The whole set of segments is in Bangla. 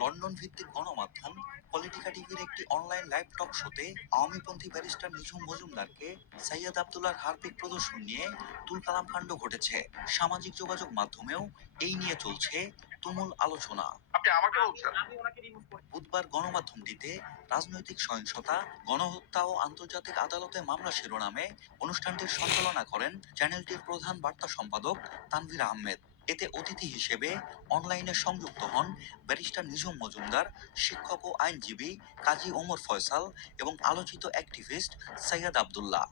লন্ডন ভিত্তিক গণমাধ্যম পলিটিকা টিভির একটি অনলাইন লাইভ টক শোতে আওয়ামীপন্থী ব্যারিস্টার নিঝুম মজুমদারকে সৈয়দ আবদুল্লাহর হার্পিক প্রদর্শন নিয়ে তুলকালাম কাণ্ড ঘটেছে। সামাজিক যোগাযোগ মাধ্যমেও এই নিয়ে চলছে তুমুল আলোচনা। বুধবার গণমাধ্যমটিতে রাজনৈতিক সহিংসতা গণহত্যা ও আন্তর্জাতিক আদালতে মামলা শিরোনামে অনুষ্ঠানটির সঞ্চালনা করেন চ্যানেলটির প্রধান বার্তা সম্পাদক তানভীর আহমেদ। এতে অতিথি হিসেবে অনলাইনে সংযুক্ত হন ব্যারিস্টার নিঝুম মজুমদার, শিক্ষক ও আইনজীবী কাজী ওমর ফয়সাল এবং আলোচিত অ্যাক্টিভিস্ট সৈয়দ আবদুল্লাহ।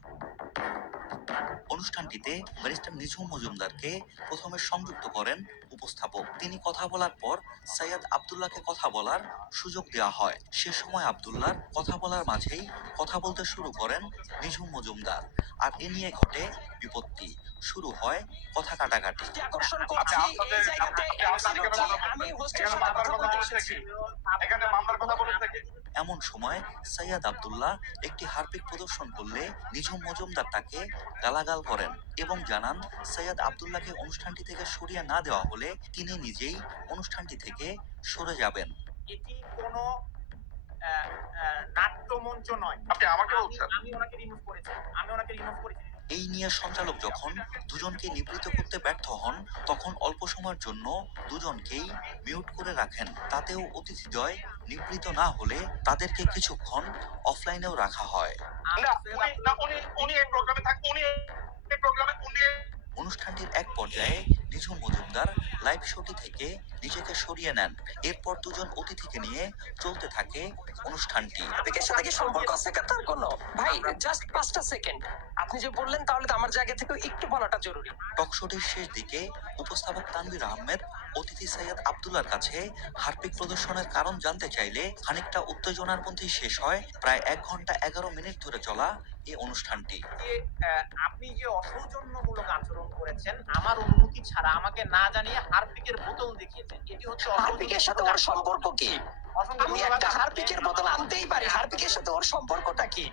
অনুষ্ঠানটিতে ব্যারিস্টার নিঝুম মজুমদারকে প্রথমে সংযুক্ত করেন উপস্থাপক। তিনি কথা বলার পর সৈয়দ আবদুল্লাহকে কথা বলার সুযোগ দেওয়া হয়। সে সময় আবদুল্লাহর কথা বলার মাঝেই কথা বলতে শুরু করেন নিঝুম মজুমদার। আর এ নিয়ে ঘটে বিপত্তি। শুরু হয় কথা কাটাকাটি। বলে থেকে এমন সময় সৈয়দ আবদুল্লাহ একটি হার্পিক প্রদর্শন করলে নিঝুম মজুমদার তাকে গালাগাল করেন এবং জানান সৈয়দ আবদুল্লাহকে অনুষ্ঠানটি থেকে সরিয়ে না দেওয়া হলে তিনি নিজেই অনুষ্ঠানটি থেকে সরে যাবেন। এটি কোনো নাট্যমঞ্চ নয়। আপনি আমাকে বলছেন আমি ওনাকে রিমুভ করেছি। আমি ওনাকে রিমুভ করেছি। এই নিয়ে সঞ্চালক যখন দুজনকে নিবৃত করতে ব্যর্থ হন তখন অল্প সময়ের জন্য দুজনকেই মিউট করে রাখেন। তাতেও অতিথিদ্বয় নিবৃত না হলে তাদেরকে কিছুক্ষণ অফলাইনেও রাখা হয়। অনুষ্ঠানটির এক পর্যায়ে নিঝুম লাইভ শোটি থেকে নিজেকে সরিয়ে নেন। এরপর দুজন অতিথিকে নিয়ে চলতে থাকে অনুষ্ঠানটি। আবেগের সাথে কি সম্পর্ক আছে তার কোনো? ভাই জাস্ট পাঁচটা সেকেন্ড আপনি যে বললেন তাহলে তো আমার জায়গা থেকে একটু বলাটা জরুরি। টকশোটির শেষ দিকে উপস্থাপক তানভীর আহমেদ অতিথি সৈয়দ আবদুল্লার কাছে হার্পিক প্রদর্শনের কারণ জানতে চাইলে খানিকটা উত্তেজনার মধ্যেই শেষ হয় প্রায় এক ঘণ্টা এগারো মিনিট ধরে চলা এই অনুষ্ঠানটি। আপনি যে অসৌজন্যমূলক আচরণ করেছেন আমার ছাড়া আমাকে না জানিয়ে হারপিকের বোতল দেখিয়েছেন এটি হচ্ছে হারপিকের সাথে ওর সম্পর্ক কি? আমি একটা হার্পিকের বোতল আনতেই পারি। হারপিকের সাথে ওর সম্পর্কটা কি?